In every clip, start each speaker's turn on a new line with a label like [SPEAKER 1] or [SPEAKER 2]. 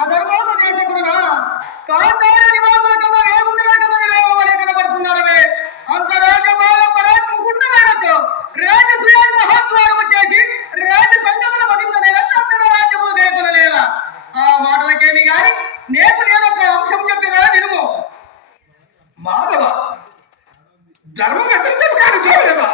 [SPEAKER 1] అధర్మోప అధర్మోపదేశకుడునా కాంతార నివాసుల కన్నా వేముంది లేకుండా విరామవలే కనబడుతున్నాడవే అంత రాజమాల పరాత్మకుండా వేడొచ్చు రాజశ్రీయాన్ని మహాద్వారము చేసి రాజ సంగముల మదించనేలా అంతర రాజ్యములు దేకునలేలా ఆ మాటలకేమి గాని నేపు నేను ఒక అంశం చెప్పినా వినుము.
[SPEAKER 2] మాధవ ధర్మం ఎదురు కానీ చూడలేదా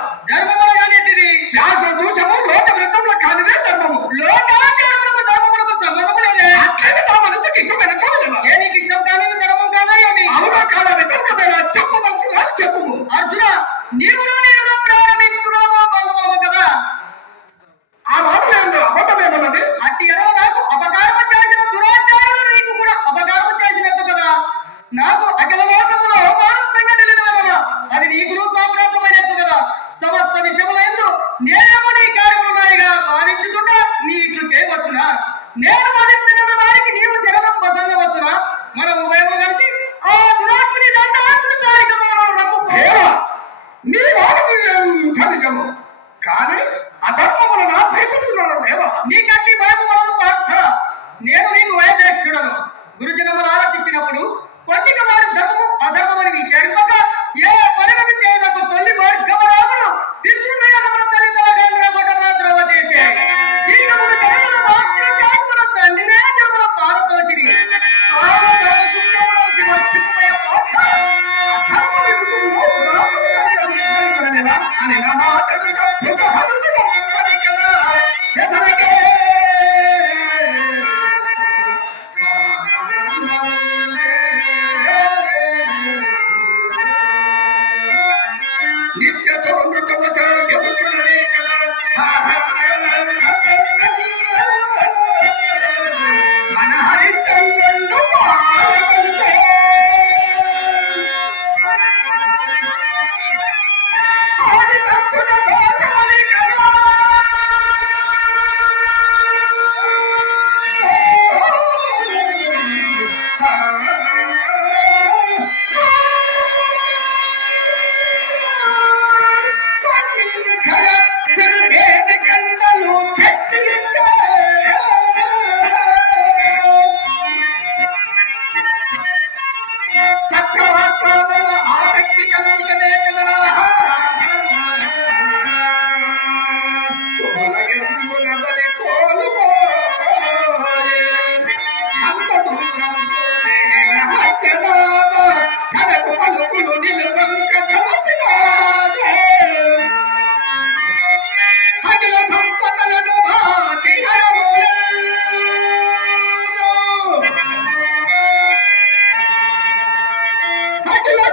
[SPEAKER 1] నాకు అఖిల లోకములో అవమానం సంఘటన కదా అది నీ గురువు సామ్రాజ్యమైనట్టు కదా. సమస్త విషయములందు నేనేమో నీ కార్యములున్నాయిగా భావించుతుంటా నీ ఇట్లు చేయవచ్చునా? నేను బాధిస్తున్న వారికి నీవు శరణం బసంగవచ్చునా మనం ఉభయము కలిసి ఆ దురాత్మని దండాస్త్ర కార్యక్రమంలో రఘు
[SPEAKER 2] నీ వాడికి నిజము కానీ అధర్మములన భయపడుతున్నాడు దేవా.
[SPEAKER 1] నీకంటే భయము వలన
[SPEAKER 2] అని నా మాటను కప్పుగా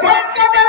[SPEAKER 2] ಸಕ್ಕದ